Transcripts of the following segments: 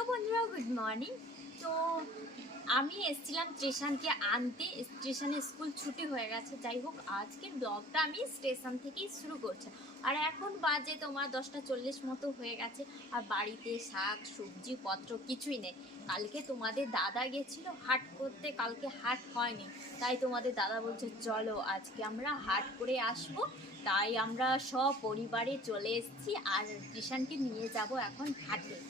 Hello বন্ধুরা, good morning. তো আমি এসেছিলাম স্টেশনকে আনতে। স্টেশনে স্কুল ছুটি হয়ে গেছে। যাই হোক, আজকের ব্লগটা আমি স্টেশন থেকেই শুরু করছি। আর এখন বাজে তোমার দশটা চল্লিশ মতো হয়ে গেছে। আর বাড়িতে শাক, সবজি, পত্র কিছুই নেই। কালকে তোমাদের দাদা গেছিল হাট করতে। কালকে হাট হয়নি। তাই তোমাদের দাদা বলছে, চলো, আজকে আমরা হাট করে আসব। তাই আমরা সব পরিবারে চলে এসেছি। আর কৃষাণকে নিয়ে যাব এখন হাটে।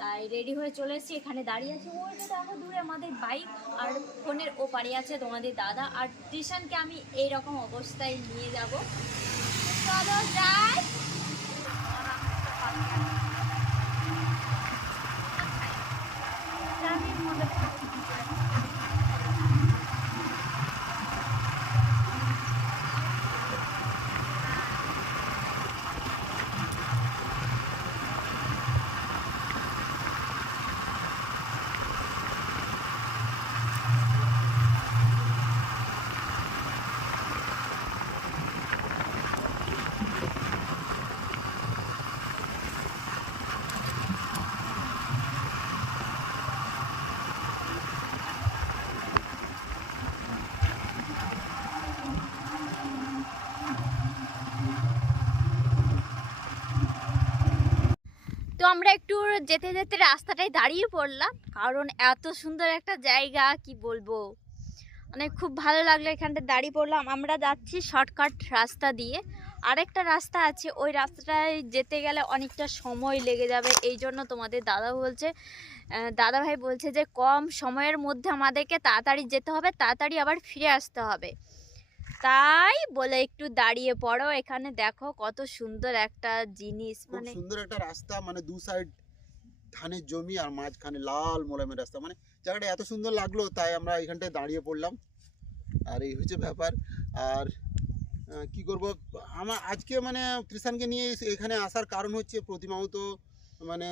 তাই রেডি হয়ে চলে এসেছি। এখানে দাঁড়িয়ে আছি। ওই যে দেখো, দূরে আমাদের বাইক আর ফোনের ওপারে আছে তোমাদের দাদা। আর টিউশনকে আমি এই রকম অবস্থায় নিয়ে যাব। চলো যাই গ্রামের মধ্যে তো আমরা একটু যেতে যেতে রাস্তাটায় দাঁড়িয়ে পড়লাম, কারণ এত সুন্দর একটা জায়গা, কি বলব? মানে খুব ভালো লাগল এখানটা দাঁড়িয়ে পড়লাম। আমরা যাচ্ছি শর্টকাট রাস্তা দিয়ে। আরেকটা রাস্তা আছে, ওই রাস্তাটায় যেতে গেলে অনেকটা সময় লেগে যাবে। এই জন্য তোমাদের দাদা বলছে দাদা ভাই বলছে যে কম সময়ের মধ্যে আমাদেরকে তাড়াতাড়ি যেতে হবে, তাড়াতাড়ি আবার ফিরে আসতে হবে। তাই বলে একটু দাঁড়িয়ে পড়ো এখানে। দেখো কত সুন্দর একটা জিনিস মানে সুন্দর একটা রাস্তা মানে দু সাইড ধানের জমি আর মাঝখানে লাল মোলামের রাস্তা। মানে জায়গাটা এত সুন্দর লাগল তাই আমরা এখানটায় দাঁড়িয়ে পড়লাম। আর এই হচ্ছে ব্যাপার। আর কি করব? আমার আজকে মানে কৃষাণকে নিয়ে এখানে আসার কারণ হচ্ছে প্রতিমাও তো মানে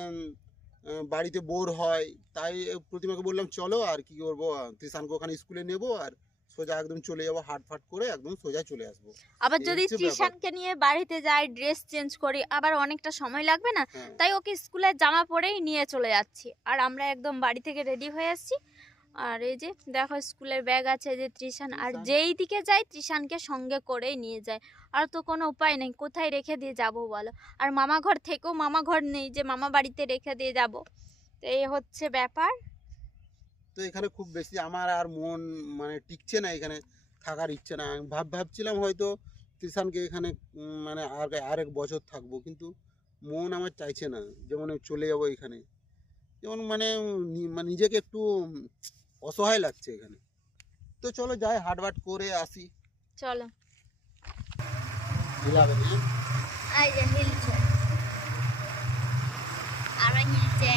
বাড়িতে বোর হয়। তাই প্রতিমাকে বললাম চলো আর কি করব? কৃষাণকে ওখানে স্কুলে নেব আর সোজা একদম চলে যাব হাট ফাট করে একদম সোজা চলে আসব। আবার যদি। ত্রিশানকে নিয়ে বাড়িতে যাই ড্রেস চেঞ্জ করি আবার অনেকটা সময় লাগবে না হ্যাঁ। তাই ওকে স্কুলের জামা পরেই নিয়ে চলে যাচ্ছি। আর আমরা একদম বাড়ি থেকে রেডি হয়ে আসছি। আর এই যে দেখো স্কুলের ব্যাগ আছে যে ত্রিশান। আর যেই দিকে যাই ত্রিশানকে সঙ্গে করেই নিয়ে যায় আর তো কোনো উপায় নেই কোথায় রেখে দিয়ে যাব বলো? আর মামা ঘর থেকেও মামা ঘর নেই যে মামা বাড়িতে রেখে দিয়ে যাব। তো এই হচ্ছে ব্যাপার। তো এখানে খুব বেশি আমার আর মন মানে টিকছে না এখানে থাকার ইচ্ছে না। আমি ভাব ভাবছিলাম হয়তো কৃষাণকে এখানে মানে আর আরেক বছর থাকব কিন্তু মন আমার চাইছে না যেমন আমি চলে যাব এখানে। যেমন মানে মানে নিজেকে একটু অসহায় লাগছে এখানে। তো চলো যাই হাটবাট করে আসি। চলো। যে হিলছে। আবার হিলছে।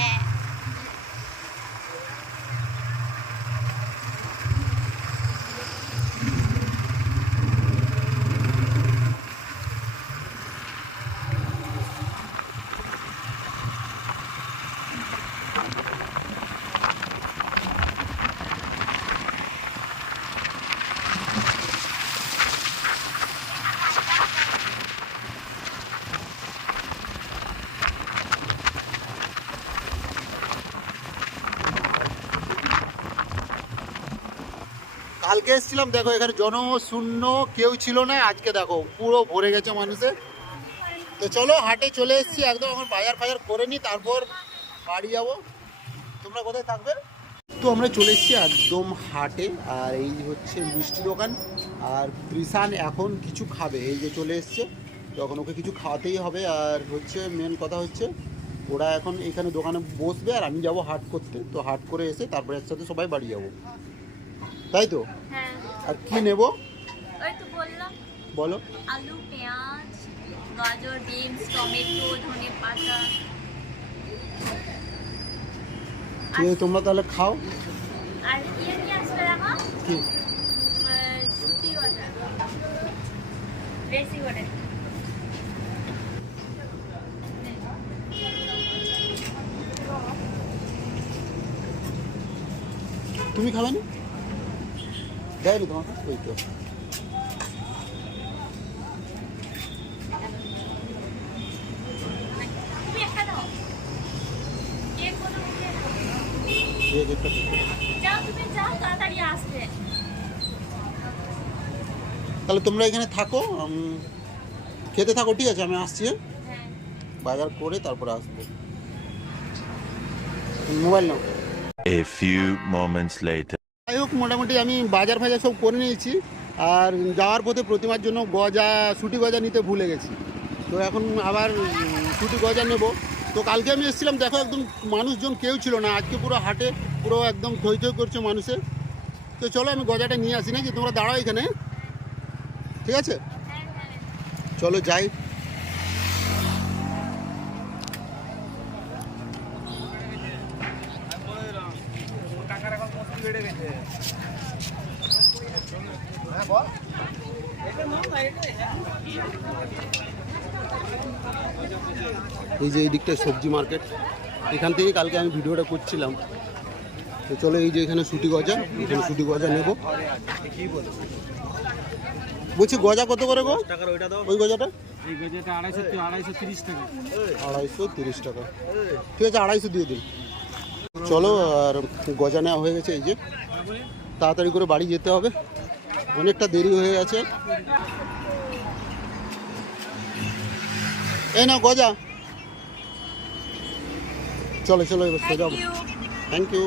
কালকে এসেছিলাম, দেখো এখানে জনশূন্য কেউ ছিল না, আজকে দেখো পুরো ভরে গেছে মানুষে তো চলো, হাটে চলে এসেছি, একদম এখন বাজার ফাজার করে নিই, তারপর বাড়ি যাব। তোমরা কোথায় থাকবে? তো আমরা চলে এসেছি একদম হাটে, আর এই হচ্ছে মিষ্টি দোকান। আর কৃষাণ এখন কিছু খাবে, এই যে চলে এসছে। তখন ওকে কিছু খাওয়াতেই হবে, আর হচ্ছে মেন কথা হচ্ছে, ওরা এখন এখানে দোকানে বসবে, আর আমি যাব হাট করতে। তো হাট করে এসে তারপরে একসাথে সবাই বাড়ি যাব। তাই তো? হ্যাঁ। আর কি নেব? ওই তো বললাম। বলো। আলু পেঁয়াজ গাজর বিনস টমেটো ধনে পাতা। তোমরা তাহলে খাও। আর ইয়ে কি আসবে দেখো? কি? সুতি গজা বেশি তুমি খাবে না? দেয়নি তোমাকে? ওই তো। তাহলে তোমরা এখানে থাকো খেতে থাকো, ঠিক আছে? আমি আসছি? হ্যাঁ? বাজার করে তারপরে আসব। মোবাইল নাও। A few moments later. যাই হোক, মোটামুটি আমি বাজার ফাজার সব করে নিয়েছি। আর যাওয়ার পথে প্রতিমার জন্য গজা, সুটি গজা নিতে ভুলে গেছি। তো এখন আবার সুটি গজা নেব। তো কালকে আমি এসেছিলাম, দেখো একদম মানুষজন কেউ ছিল না। আজকে পুরো হাটে পুরো একদম থই থই করছে মানুষে। তো চলো, আমি গজাটা নিয়ে আসি নাকি? তোমরা দাঁড়াও এখানে। ঠিক আছে? চলো, যাই। এই যে এই দিকটায় সবজি মার্কেট। এখান থেকে কালকে আমি ভিডিওটা করছিলাম। তো চলো এই যে এখানে সুটি গজা এখানে সুটি গজা নেব। বলছি গজা কত করে গো? ওই গজাটা? আড়াইশো তিরিশ টাকা। ঠিক আছে আড়াইশো দিয়ে দিন। চলো আর গজা নেওয়া হয়ে গেছে এই যে। তাড়াতাড়ি করে বাড়ি যেতে হবে। অনেকটা দেরি হয়ে গেছে। এই না গজা। চলো চলো এবার সোজা থ্যাংক ইউ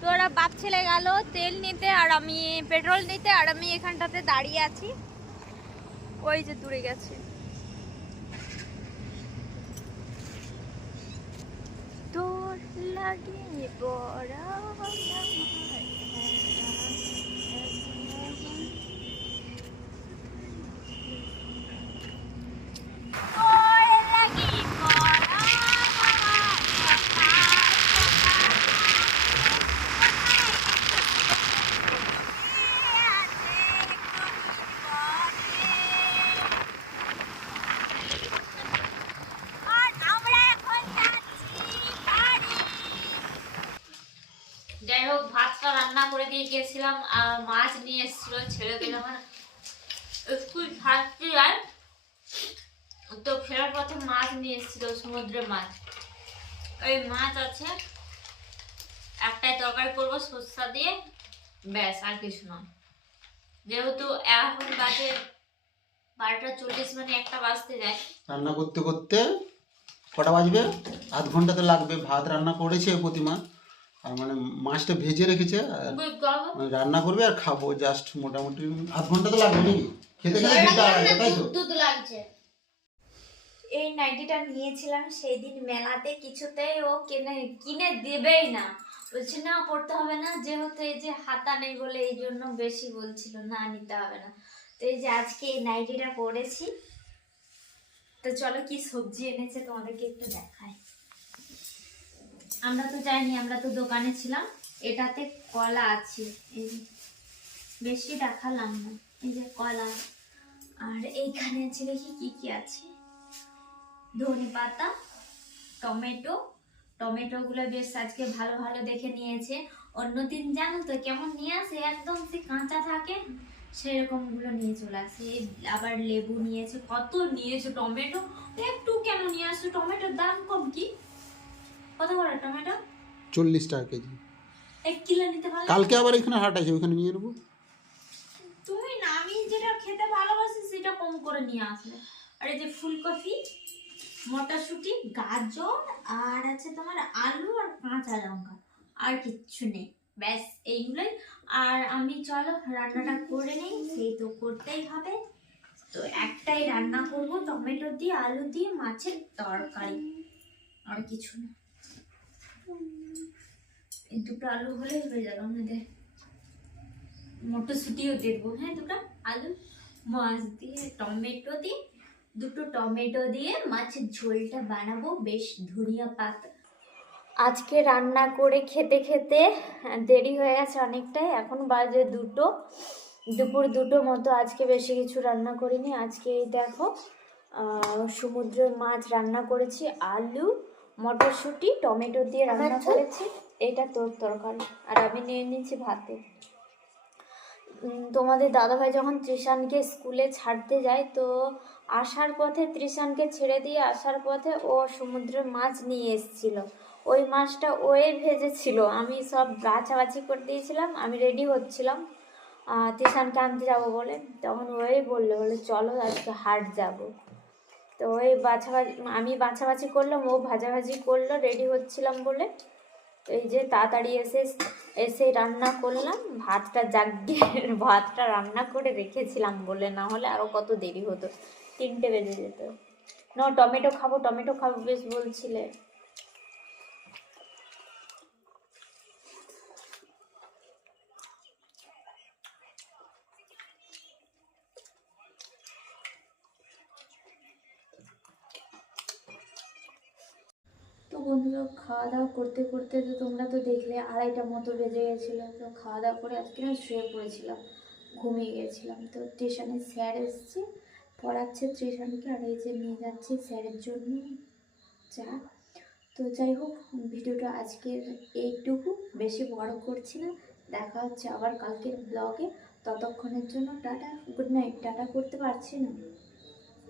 তো ওরা বাপ ছেলে গেল তেল নিতে আর আমি পেট্রোল নিতে আর আমি এখানটাতে দাঁড়িয়ে আছি। ওই যে দূরে গেছে। তোর লাগে বড় তোর লাগি বড় যাই হোক ভাতটা রান্না করে দিয়ে গেছিলাম আর মাছ নিয়ে এসেছিল ছেলেকে যখন স্কুল ছাড়তে যায় তো ফেরার পথে মাছ নিয়ে এসেছিল, সমুদ্রের মাছ। ওই মাছ আছে, একটাই তরকারি করব, সর্ষা দিয়ে, ব্যাস, আর কিছু নয় যেহেতু এখন বাজে বারোটা চল্লিশ মানে একটা বাজতে যায়। রান্না করতে করতে কটা বাজবে? আধ ঘণ্টা তো লাগবে, ভাত রান্না করেছে প্রতিমা। আর মানে মাছটা ভেজে রেখেছে মানে রান্না করবে আর খাব জাস্ট মোটামুটি আধ ঘণ্টা তো লাগবে নাকি? খেতে খেতে দুটো আড়াইটা তাই তো? এই নাইটিটা নিয়েছিলাম সেই দিন মেলাতে কিছুতেই ও কিনে কিনে দেবেই না। বলছে না পড়তে হবে না। যেহেতু এই যে হাতা নেই বলে এই জন্য বেশি বলছিল না নিতে হবে না। তো এই যে আজকে এই নাইটিটা পরেছি তো চলো কি সবজি এনেছে তোমাদেরকে একটু দেখাই। আমরা তো যাইনি, আমরা তো দোকানে ছিলাম। এটাতে কলা আছে। এই। বেশি দেখালাম না। এই যে কলা। আর এইখানে আছে দেখি কি কি আছে। ধনে পাতা, টমেটো। টমেটোগুলো বেশ আজকে ভালো ভালো দেখে নিয়েছে। অন্যদিন জানো তো কেমন নিয়ে আসে? একদম সে কাঁচা থাকে সেরকমগুলো নিয়ে চলে আসে। আবার লেবু নিয়েছে। কত নিয়েছে টমেটো? একটু কেন নিয়ে আসছো টমেটোর দাম কম কি? কত করে টমেটো? চল্লিশ টাকা কেজি। এক কিলো নিতে পারলে কালকে আবার এখানে হাট আছে ওইখানে নিয়ে নেব। তুমি না আমি যেটা খেতে ভালোবাসি সেটা কম করে নিয়ে আসলে আর এই যে ফুলকপি মটরশুঁটি গাজর আর আছে তোমার আলু আর কাঁচা লঙ্কা। আর কিচ্ছু নেই। ব্যাস এইগুলোই। আর আমি চলো রান্নাটা করে নিই সেই তো করতেই হবে। তো একটাই রান্না করব টমেটো দিয়ে আলু দিয়ে মাছের তরকারি। আর কিছু না। এই দুটো আলু হলেই হয়ে যাবে আমাদের। মটরশুঁটিও দেবো। হ্যাঁ দুটো আলু, মাছ দিয়ে, টমেটো দিয়ে, দুটো টমেটো দিয়ে মাছের ঝোলটা বানাবো। বেশ ধনিয়া পাতা। আজকে রান্না করে খেতে খেতে দেরি হয়ে গেছে অনেকটাই। এখন বাজে দুটো। দুপুর দুটো মতো আজকে বেশি কিছু রান্না করিনি। আজকে দেখো সমুদ্রের মাছ রান্না করেছি। আলু মটরশুঁটি টমেটো দিয়ে রান্না করেছি। এটা তোর তরকারি। আর আমি নিয়ে নিয়েছি ভাতে। তোমাদের দাদাভাই যখন ত্রিশানকে স্কুলে ছাড়তে যায় তো আসার পথে ত্রিশানকে ছেড়ে দিয়ে আসার পথে ও সমুদ্রের মাছ নিয়ে এসেছিল। ওই মাছটা ওয়ে ভেজেছিল। আমি সব বাছাবাছি করে দিয়েছিলাম আমি রেডি হচ্ছিলাম। ত্রিশানকে আনতে যাব বলে। তখন ওই বলল বলে চলো আজকে হাট যাব। তো ওই বাছাবাছি আমি বাছাবাছি করলাম, ও ভাজাভাজি করল রেডি হচ্ছিলাম বলে। এই যে তাড়াতাড়ি এসে এসে রান্না করলাম। ভাতটা জাগিয়ে, ভাতটা রান্না করে রেখেছিলাম বলে, না হলে আরও কত দেরি হতো। তিনটে বেজে যেত। না, টমেটো খাব টমেটো খাব, বেশ বলছিলে তো বন্ধুরা খাওয়া দাওয়া করতে করতে তো তোমরা তো দেখলে আড়াইটা মতো বেজে গেছিল। তো খাওয়া দাওয়া করে আজকে না শুয়ে পড়েছিলাম, ঘুমিয়ে গেছিলাম। তো স্টেশনে স্যার এসছে, পড়াচ্ছে স্টেশনকে আর এই যে নিয়ে যাচ্ছে স্যারের জন্য চা। তো যাই হোক, ভিডিওটা আজকের এইটুকু, বেশি বড় করছি না। দেখা হচ্ছে আবার কালকের ব্লগে। ততক্ষণের জন্য টাটা, গুড নাইট, টাটা করতে পারছি না।